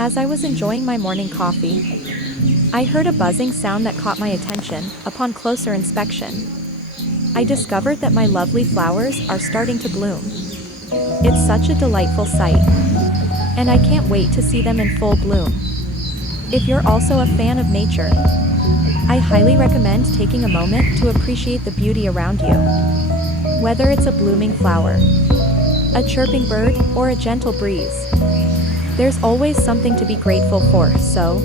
As I was enjoying my morning coffee, I heard a buzzing sound that caught my attention. Upon closer inspection, I discovered that my lovely flowers are starting to bloom. It's such a delightful sight, and I can't wait to see them in full bloom. If you're also a fan of nature, I highly recommend taking a moment to appreciate the beauty around you. Whether it's a blooming flower, a chirping bird, or a gentle breeze, there's always something to be grateful for, so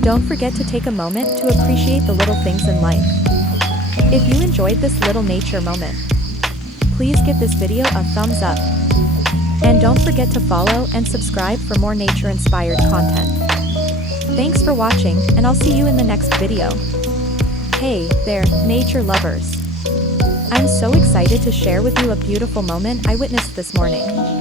don't forget to take a moment to appreciate the little things in life. If you enjoyed this little nature moment, please give this video a thumbs up. And don't forget to follow and subscribe for more nature-inspired content. Thanks for watching, and I'll see you in the next video. Hey there, nature lovers. I'm so excited to share with you a beautiful moment I witnessed this morning.